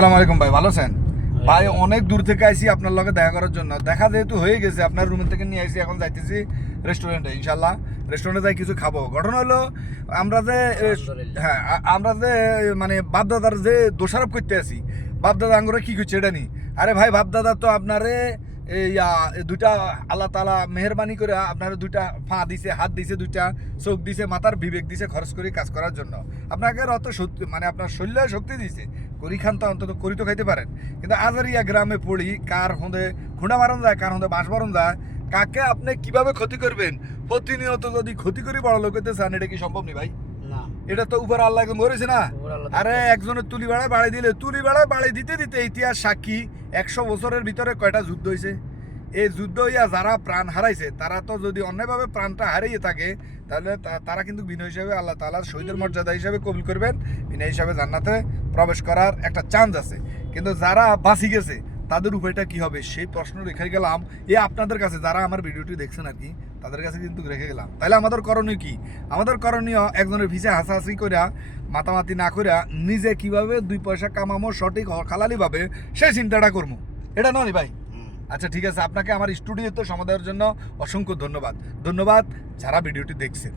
আসসালামু আলাইকুম ভাই, ভালো আছেন? ভাই অনেক দূর থেকে আইছি আপনার লগে দেখা করার জন্য। দেখা যেহেতু হয়ে গেছে, আপনার রুম থেকে নিয়ে আইছি, এখন যাইতেছি রেস্টুরেন্টে। ইনশাল্লাহ রেস্টুরেন্টে যাই কিছু খাবো। ঘটনা হলো আমরা যে হ্যাঁ আমরা যে মানে বাপদাদার যে দোষারোপ করতে আছি, বাপদাদা আঙ্গুরে কি করছে এটা নি। আরে ভাই, বাপদাদা তো আপনারে দুইটা আল্লাহ তাআলা মেহেরবানি করে আপনার দুইটা পা দিছে, হাত দিছে, দুইটা চোখ দিছে, মাথার বিবেক দিছে খরচ করে কাজ করার জন্য। আপনাকে অত মানে আপনার শরীরে শক্তি দিছে, করি খান তো অন্তত করি তো খাইতে পারেন। কিন্তু আজারিয়া গ্রামে পড়ি, কার হন্দে খুঁড়া মারন যায়, কার হন্দে বাঁশ মারন যায়, কাকে আপনি কিভাবে ক্ষতি করবেন? প্রতিনিয়ত যদি ক্ষতি করে বড় লোক হইতে চান, এটা কি সম্ভব নেই ভাই? না, এটা তো উপর আল্লাহ একদম মরেছে না। উপর আল্লাহ আরে একজনের তুলি বাড়ায় বাড়ি দিলে, তুলি বাড়ায় বাড়ি দিতে দিতে ইতিহাস সাক্ষী 100 বছরের ভিতরে কয়টা যুদ্ধ হয়েছে। এই যুদ্ধ হইয়া যারা প্রাণ হারাইছে, তারা তো যদি অন্যায়ভাবে প্রাণটা হারিয়ে থাকে, তাহলে তারা কিন্তু বিনা হিসাবে আল্লাহ তাআলার শহীদের মর্যাদা হিসাবে কবুল করবেন, বিনা হিসাবে জান্নাতে প্রবেশ করার একটা চান্স আছে। কিন্তু যারা বাঁচি গেছে, তাদের উপায়টা কি হবে সেই প্রশ্ন রেখে গেলাম আপনাদের কাছে, যারা আমার ভিডিওটি দেখছেন আর কি, তাদের কাছে কিন্তু রেখে গেলাম। তাহলে আমাদের করণীয় কি? আমাদের করণীয় একজনের ভিসা হাসাহাসি কইরা, মাতামাতি না কইরা, নিজে কিভাবে 2 পয়সা কামামো সঠিক হালালি ভাবে, সেই চিন্তাটা করবো। এটা নয় ভাই? আচ্ছা ঠিক আছে, আপনাকে আমার স্টুডিওতে সময় দেওয়ার জন্য অসংখ্য ধন্যবাদ। ধন্যবাদ যারা ভিডিওটি দেখছেন।